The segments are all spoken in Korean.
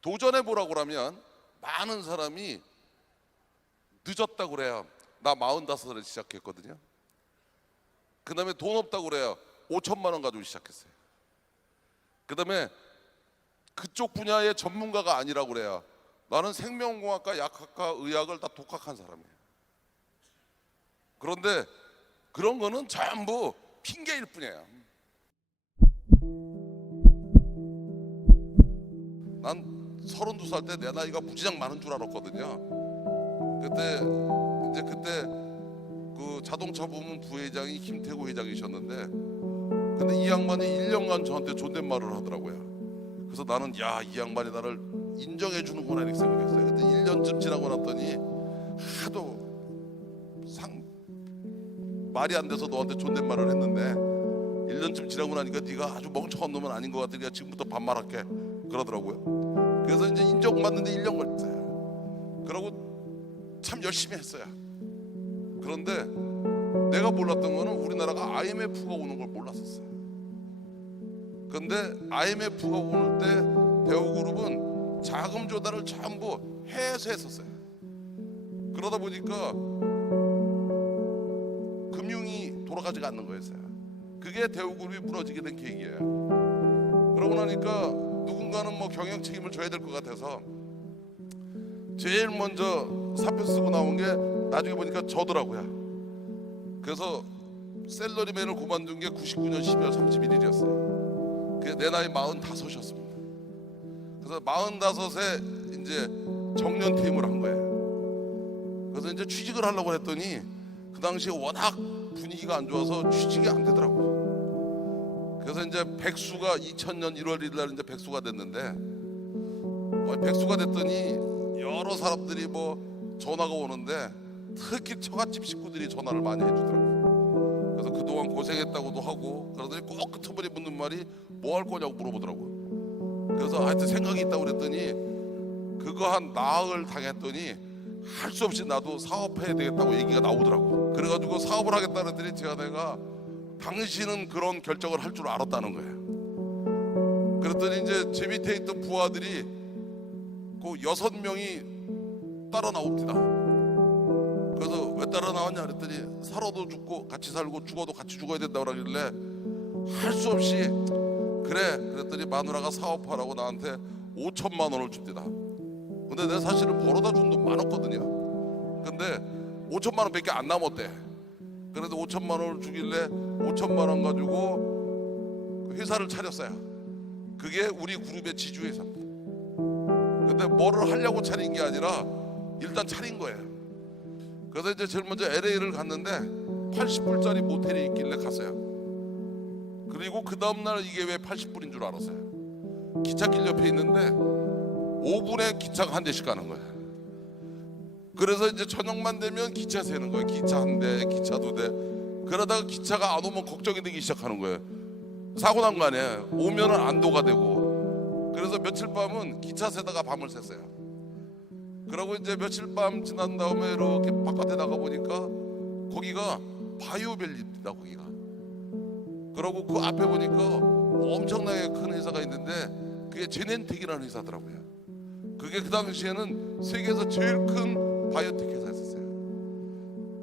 도전해 보라고 그러면 많은 사람이 늦었다고 그래요. 나 45살에 시작했거든요. 그 다음에 돈 없다고 그래요. 5천만 원 가지고 시작했어요. 그 다음에 그쪽 분야의 전문가가 아니라고 그래요. 나는 생명공학과, 약학과, 의학을 다 독학한 사람이에요. 그런데 그런 거는 전부 핑계일 뿐이에요. 난 32살 때 내 나이가 무지장 많은 줄 알았거든요. 그때 그 자동차 부문 부회장이 김태구 회장이셨는데, 근데 이 양반이 1년간 저한테 존댓말을 하더라고요. 그래서 나는 야, 이 양반이 나를 인정해 주는구나 이렇게 생각했어요. 근데 1년쯤 지나고 났더니 하도 말이 안 돼서 너한테 존댓말을 했는데 1년쯤 지나고 나니까 네가 아주 멍청한 놈은 아닌 것 같으니까 지금부터 반말할게 그러더라고요. 그래서 이제 인정받는데 1년 걸렸어요. 그러고 참 열심히 했어요. 그런데 내가 몰랐던 거는 우리나라가 IMF가 오는 걸 몰랐었어요. 그런데 IMF가 오는 때 대우그룹은 자금 조달을 전부 해외에서 했었어요. 그러다 보니까 금융이 돌아가지가 않는 거였어요. 그게 대우그룹이 무너지게 된 계기예요. 그러고 나니까 누군가는 뭐 경영 책임을 져야 될 것 같아서 제일 먼저 사표 쓰고 나온 게 나중에 보니까 저더라고요. 그래서 셀러리맨을 그만둔 게 99년 12월 31일이었어요. 그게 내 나이 45이었습니다. 그래서 45에 이제 정년 퇴임을 한 거예요. 그래서 이제 취직을 하려고 했더니 그 당시에 워낙 분위기가 안 좋아서 취직이 안 되더라고요. 그래서 이제 백수가 2000년 1월 1일 날 이제 백수가 됐는데, 백수가 됐더니 여러 사람들이 뭐 전화가 오는데 특히 처갓집 식구들이 전화를 많이 해주더라고요. 그래서 그동안 고생했다고도 하고, 그러더니 꼭 끝머리 묻는 말이 뭐 할 거냐고 물어보더라고요. 그래서 하여튼 생각이 있다고 그랬더니 그거 한 나흘 당했더니 할 수 없이 나도 사업해야 되겠다고 얘기가 나오더라고. 그래가지고 사업을 하겠다 그랬더니 내가 당신은 그런 결정을 할 줄 알았다는 거예요. 그랬더니 이제 제 밑에 있던 부하들이 그 6명이 따라 나옵니다. 그래서 왜 따라 나왔냐 그랬더니 살아도 죽고 같이 살고 죽어도 같이 죽어야 된다고 그러길래 할 수 없이 그래 그랬더니 마누라가 사업하라고 나한테 5천만 원을 줍니다. 근데 내가 사실은 벌어다 준 돈 많았거든요. 근데 5천만 원밖에 안 남았대. 그래도 5천만 원을 주길래 5천만 원 가지고 회사를 차렸어요. 그게 우리 그룹의 지주회사입니다. 근데 뭐를 하려고 차린 게 아니라 일단 차린 거예요. 그래서 이제 제일 먼저 LA를 갔는데 80불짜리 모텔이 있길래 갔어요. 그리고 그 다음날 이게 왜 80불인 줄 알았어요. 기찻길 옆에 있는데 5분에 기차가 한 대씩 가는 거야. 그래서 이제 저녁만 되면 기차 세는 거예요. 기차 한 대, 기차 두 대. 그러다가 기차가 안 오면 걱정이 되기 시작하는 거예요. 사고 난 거 아니에요. 오면은 안도가 되고. 그래서 며칠 밤은 기차 세다가 밤을 샜어요. 그러고 이제 며칠 밤 지난 다음에 이렇게 바깥에 나가 보니까 거기가 바이오밸리입니다. 거기가. 그러고 그 앞에 보니까 엄청나게 큰 회사가 있는데 그게 제넨텍이라는 회사더라고요. 그게 그 당시에는 세계에서 제일 큰 바이오텍 회사였었어요.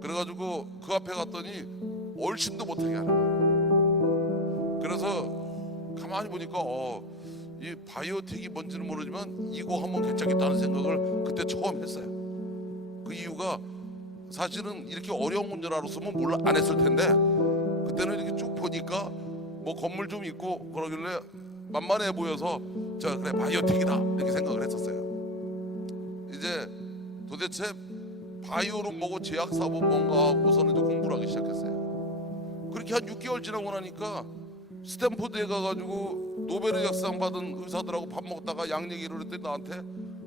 그래가지고 그 앞에 갔더니 얼씬도 못하게 하는 거예요. 그래서 가만히 보니까 이 바이오텍이 뭔지는 모르지만 이거 한번 괜찮겠다는 생각을 그때 처음 했어요. 그 이유가 사실은 이렇게 어려운 문제를 알았으면 몰라 안 했을 텐데 그때는 이렇게 쭉 보니까 뭐 건물 좀 있고 그러길래 만만해 보여서 자 그래 바이오텍이다 이렇게 생각을 했었어요. 이제 도대체 바이오는 뭐고 제약사업은 뭔가 하고서는 이제 공부를 하기 시작했어요. 그렇게 한 6개월 지나고 나니까 스탠포드에 가가지고 노벨 약상 받은 의사들하고 밥 먹다가 약 얘기를 했더니 나한테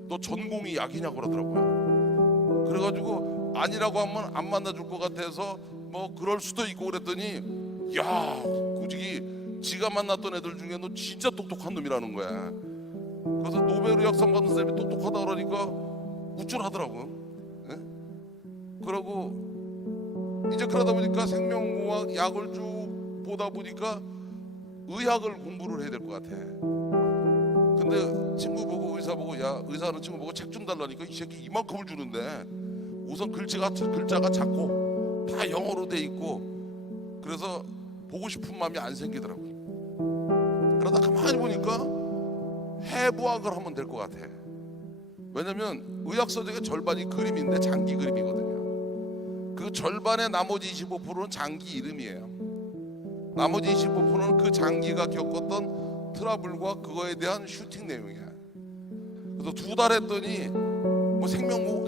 너 전공이 약이냐고 그러더라고요. 그래가지고 아니라고 하면 안 만나줄 것 같아서 뭐 그럴 수도 있고 그랬더니 야 굳이 지가 만났던 애들 중에 너 진짜 똑똑한 놈이라는 거야. 그래서 노벨 의학상 받은 사람이 똑똑하다 그러니까 우쭐하더라고요. 네? 그러고 이제 그러다 보니까 생명공학 약을 쭉 보다 보니까 의학을 공부를 해야 될 것 같아. 근데 친구 보고 의사 보고 야 의사는 친구 보고 책 좀 달라니까 이 새끼 이만큼을 주는데 우선 글자가 작고 다 영어로 돼 있고 그래서 보고 싶은 마음이 안 생기더라고요. 그러다 가만히 보니까 해부학을 하면 될 것 같아. 왜냐면 의학 서적의 절반이 그림인데 장기 그림이거든요. 그 절반의 나머지 25%는 장기 이름이에요. 나머지 25%는 그 장기가 겪었던 트러블과 그거에 대한 슈팅 내용이야. 그래서 2달 했더니 뭐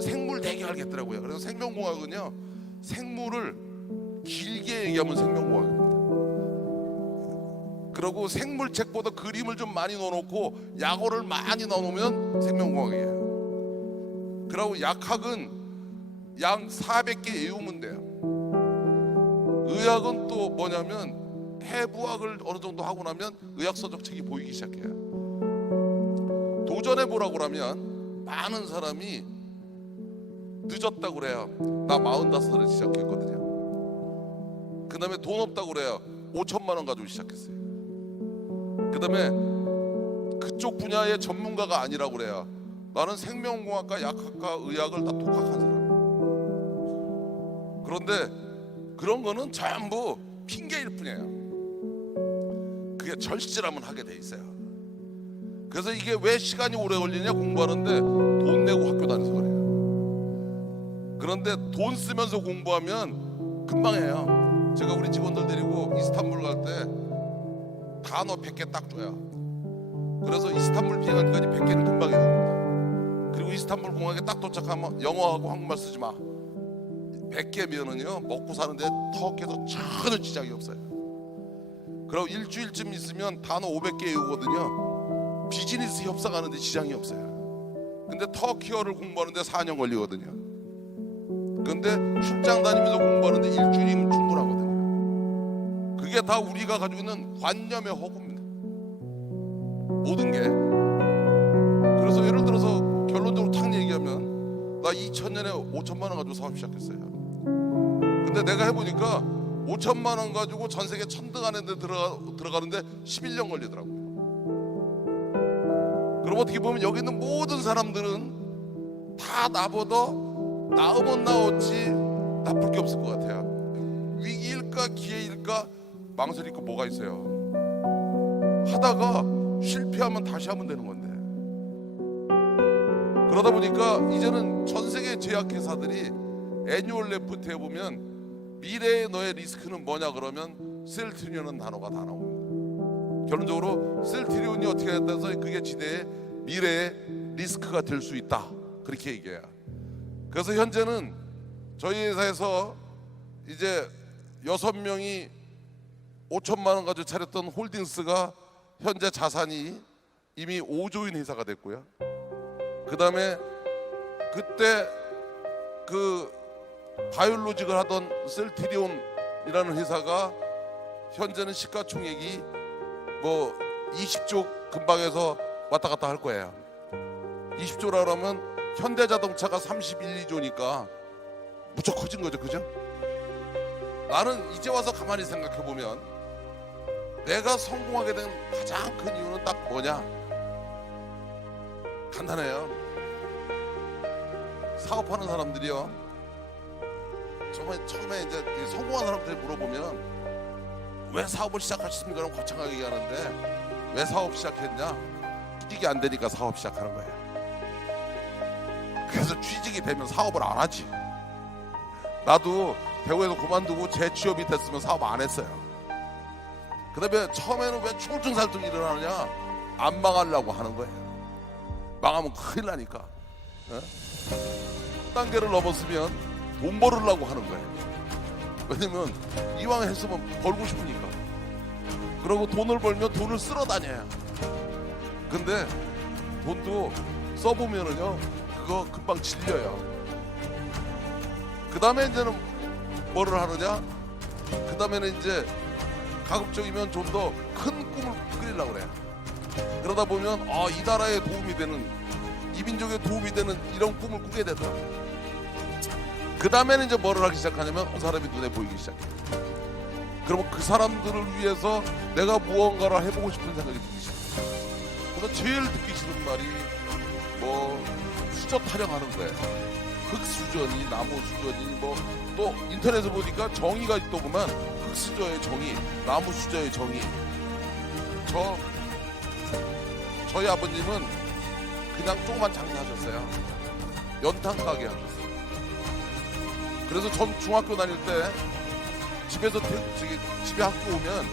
생물 대기하겠더라고요. 그래서 생명공학은요, 생물을 길게 얘기하면 생명공학입니다. 그리고 생물책보다 그림을 좀 많이 넣어놓고 약어를 많이 넣어놓으면 생명공학이에요. 그리고 약학은 양 400개 외우면 돼요. 의학은 또 뭐냐면 해부학을 어느 정도 하고 나면 의학서적 책이 보이기 시작해요. 도전해보라고 하면 많은 사람이 늦었다고 그래요. 나 45살에 시작했거든요. 그 다음에 돈 없다고 그래요. 5천만 원 가지고 시작했어요. 그 다음에 그쪽 분야의 전문가가 아니라고 그래요. 나는 생명공학과 약학과 의학을 다 독학한 사람이에요. 그런데 그런 거는 전부 핑계일 뿐이에요. 그게 절실하면 하게 돼 있어요. 그래서 이게 왜 시간이 오래 걸리냐, 공부하는데 돈 내고 학교 다녀서 그래요. 그런데 돈 쓰면서 공부하면 금방 해요. 제가 우리 직원들 데리고 이스탄불 갈 때 단어 100개 딱 줘요. 그래서 이스탄불 비행하니까 100개는 금방 해요. 그리고 이스탄불 공항에 딱 도착하면 영어하고 한국말 쓰지 마. 100개면은요 먹고 사는데 터키에서 전혀 지장이 없어요. 그리고 일주일쯤 있으면 단어 500개 외우거든요. 비즈니스 협상하는데 지장이 없어요. 근데 터키어를 공부하는데 4년 걸리거든요. 근데 출장 다니면서 공부하는데 일주일이면 충분하거든요. 그게 다 우리가 가지고 있는 관념의 허구입니다. 모든 게. 그래서 예를 들어서 결론적으로 탁 얘기하면 나 2000년에 5천만 원 가지고 사업 시작했어요. 근데 내가 해보니까 5천만 원 가지고 전 세계 천등 안에 들어가는데 11년 걸리더라고요. 그럼 어떻게 보면 여기 있는 모든 사람들은 다 나보다 나으면 나었지 나쁠 게 없을 것 같아요. 위기일까 기회일까 망설일 거 뭐가 있어요. 하다가 실패하면 다시 하면 되는 건데. 그러다 보니까 이제는 전 세계 제약회사들이 애뉴얼 레포트에 보면 미래의 너의 리스크는 뭐냐 그러면 셀트리온은 단어가 다 나옵니다. 결론적으로 셀트리온이 어떻게 됐다서 그게 지대의 미래의 리스크가 될 수 있다, 그렇게 얘기해요. 그래서 현재는 저희 회사에서 이제 6명이 5천만 원 가지고 차렸던 홀딩스가 현재 자산이 이미 5조인 회사가 됐고요. 그 다음에 그때 그 바이올로직을 하던 셀트리온이라는 회사가 현재는 시가총액이 뭐 20조 근방에서 왔다 갔다 할 거예요. 20조라 그러면 현대자동차가 31, 2조니까 무척 커진 거죠, 그죠? 나는 이제 와서 가만히 생각해 보면 내가 성공하게 된 가장 큰 이유는 딱 뭐냐? 간단해요. 사업하는 사람들이요, 처음에 이제 성공한 사람들이 물어보면 왜 사업을 시작하셨습니까? 그럼 거창하게 얘기하는데 왜 사업 시작했냐? 취직이 안 되니까 사업 시작하는 거예요. 그래서 취직이 되면 사업을 안 하지. 나도 대구에서 그만두고 재취업이 됐으면 사업 안 했어요. 그 다음에 처음에는 왜 충청살동 일을 하느냐? 안 망하려고 하는 거예요. 망하면 큰일 나니까. 단계를 넘었으면 돈 벌으려고 하는 거예요. 왜냐면 이왕 했으면 벌고 싶으니까. 그리고 돈을 벌면 돈을 쓸어 다녀요. 근데 돈도 써보면은요 그거 금방 질려요. 그 다음에 이제는 뭐를 하느냐? 그 다음에는 이제 가급적이면 좀 더 큰 꿈을 꾸리려고 그래요. 그러다 보면 이 나라에 도움이 되는, 이 민족에 도움이 되는 이런 꿈을 꾸게 되더라고요. 그 다음에는 이제 뭐를 하기 시작하냐면 그 사람이 눈에 보이기 시작해요. 그러면 그 사람들을 위해서 내가 무언가를 해보고 싶은 생각이 들기 시작해요. 그래서 제일 듣기 싫은 말이 뭐 수저 타령하는 거예요. 흙수저니 나무수저니 뭐 또 인터넷에 보니까 정의가 있더구만. 흙수저의 정의, 나무수저의 정의. 저희 아버님은 그냥 조그만 장사하셨어요. 연탄 가게 하셨어요. 그래서 전 중학교 다닐 때 집에서 집에 학교 오면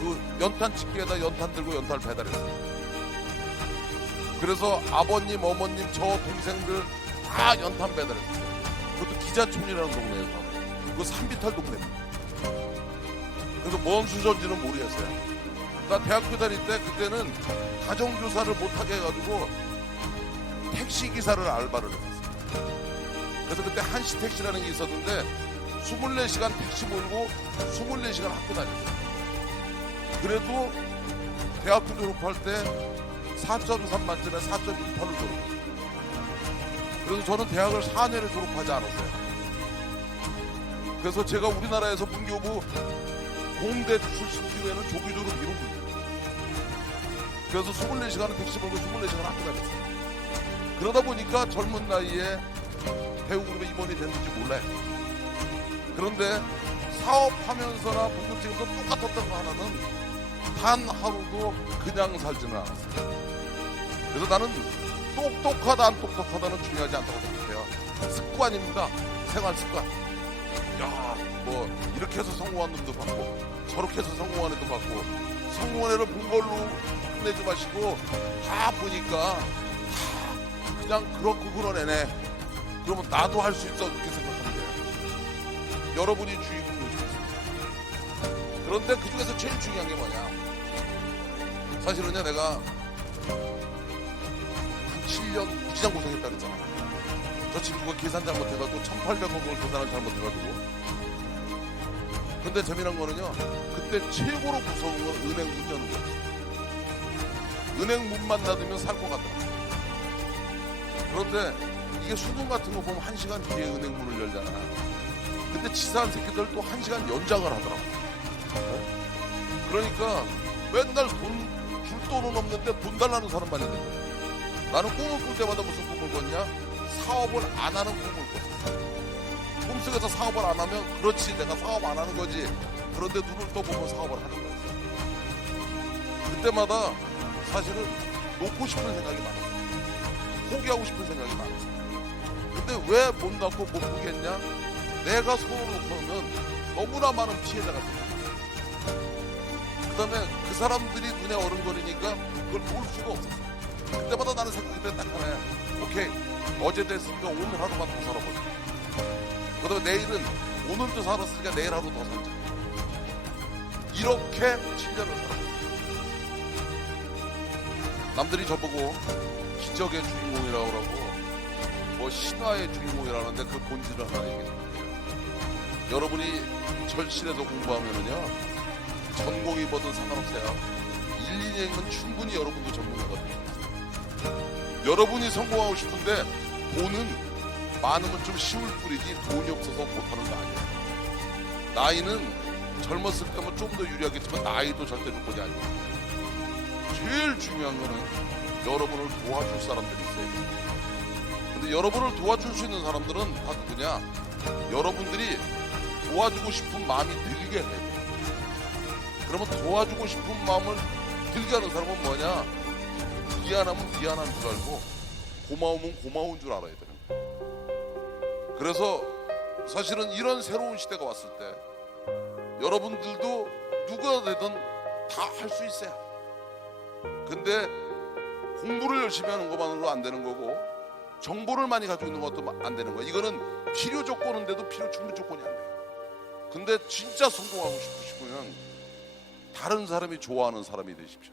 그 연탄 집게에다 연탄 들고 연탄을 배달했어요. 그래서 아버님, 어머님, 저 동생들 다 연탄 배달했어요. 그것도 기자촌이라는 동네에서. 그거 산비탈 동네입니다. 그래서 뭔 수저인지는 모르겠어요. 나 대학교 다닐 때 그때는 가정교사를 못하게 해가지고 택시기사를 알바를 했었어요. 그래서 그때 한시 택시라는 게 있었는데 24시간 택시 몰고 24시간 학교 다녔어요. 그래도 대학교 졸업할 때 4.3 만점에 4.18을 졸업했어요. 그래서 저는 대학을 4년을 졸업하지 않았어요. 그래서 제가 우리나라에서 문교부 공대 출신 이후에는 조기조로 미룬 거예요. 그래서 24시간은 택시 몰고 24시간 학교 다녔어요. 그러다 보니까 젊은 나이에 배우그룹에 임원이 됐는지 몰라요. 그런데 사업하면서나 봉급지금도 똑같았던 거 하나는 단 하루도 그냥 살지는 않았어요. 그래서 나는 똑똑하다 안 똑똑하다는 중요하지 않다고 생각해요. 습관입니다. 생활 습관. 야, 뭐 이렇게 해서 성공한 놈도 받고 저렇게 해서 성공한 애도 받고 성공한 애를 본 걸로 끝내지 마시고 다 보니까 다 그냥 그렇고 그런 애네. 그러면 나도 할 수 있어 이렇게 생각하면 돼요. 여러분이 주인공일 수 있어요. 그런데 그 중에서 제일 중요한 게 뭐냐? 사실은요, 내가 한 7년 무지장 고생했다 그랬잖아. 저 친구가 계산 잘못해가지고 1,800억을 계산을 잘못해가지고. 근데 재미난 거는요, 그때 최고로 무서운 건 은행 문 여는 거였어. 은행 문만 닫으면 살 것 같더라. 그런데 이게 수능 같은 거 보면 1시간 뒤에 은행 문을 열잖아. 근데 치사한 새끼들 또 1시간 연장을 하더라고. 그러니까 맨날 줄 돈은 없는데 돈 달라는 사람만 있는 거야. 나는 꿈을 꿀 때마다 무슨 꿈을 꿨냐? 사업을 안 하는 꿈을 꿨어. 꿈속에서 사업을 안 하면 그렇지, 내가 사업 안 하는 거지. 그런데 눈을 떠보면 사업을 하는 거였어. 그때마다 사실은 놓고 싶은 생각이 많았어. 포기하고 싶은 생각이 많았어. 근데 왜 못 낳고 못 보겠냐? 내가 손을 놓고는 너무나 많은 피해자가 생겼어. 그 다음에 그 사람들이 눈에 어른거리니까 그걸 볼 수가 없었어. 그때마다 나는 생각이 딱 하나야. 오케이, 어제 됐으니까 오늘 하루만 더 살아보자. 그 다음에 내일은 오늘도 살았으니까 내일 하루 더 살자. 이렇게 7년을 살아봤어. 남들이 저보고 기적의 주인공이라고 그러고 뭐 신화의 주인공이라는데 그 본질을 하나 얘기해요. 여러분이 절실해서 공부하면은요, 전공이 뭐든 상관없어요. 1, 2년이면 충분히 여러분도 전문가가 될 수 있어요. 여러분이 성공하고 싶은데 돈은 많으면 좀 쉬울 뿐이지 돈이 없어서 못하는 거 아니에요. 나이는 젊었을 때면 좀 더 유리하겠지만 나이도 절대 조건이 아니에요. 제일 중요한 거는 여러분을 도와줄 사람들이 있어야 돼요. 근데 여러분을 도와줄 수 있는 사람들은 다 누구냐? 여러분들이 도와주고 싶은 마음이 들게 해야 돼요. 그러면 도와주고 싶은 마음을 들게 하는 사람은 뭐냐? 미안하면 미안한 줄 알고 고마우면 고마운 줄 알아야 되는 거예요. 그래서 사실은 이런 새로운 시대가 왔을 때 여러분들도 누가 되든 다 할 수 있어요. 근데 공부를 열심히 하는 것만으로 안 되는 거고 정보를 많이 가지고 있는 것도 안 되는 거야. 이거는 필요 조건인데도 필요 충분 조건이 안 돼요. 근데 진짜 성공하고 싶으시면 다른 사람이 좋아하는 사람이 되십시오.